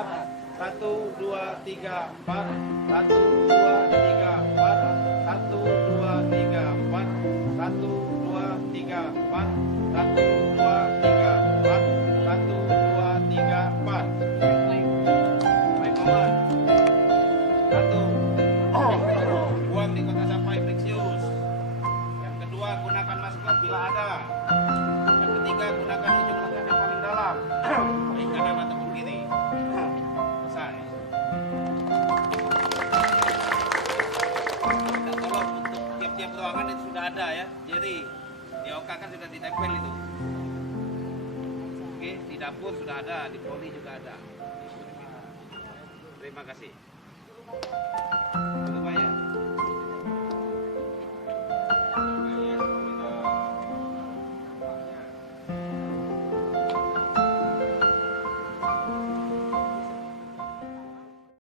up. 1, 2, 3, 4. 1, 2, 3, 4. 1, 2, 3, 4. 1, 2, 3, 4. 1, 2, 3, 4. 1, 2, 3, 4. Baik, Mama. 1. Buang di kotak sampah infeksius. Yang kedua, gunakan masker bila ada. Yang ketiga, gunakan ujung lengan yang paling dalam, baik kanan ataupun kiri. Selesai. Dan tolong untuk tiap-tiap ruangan itu sudah ada ya. Jadi di OK kan sudah ditempel itu. Oke, di dapur sudah ada, di poli juga ada. Terima kasih.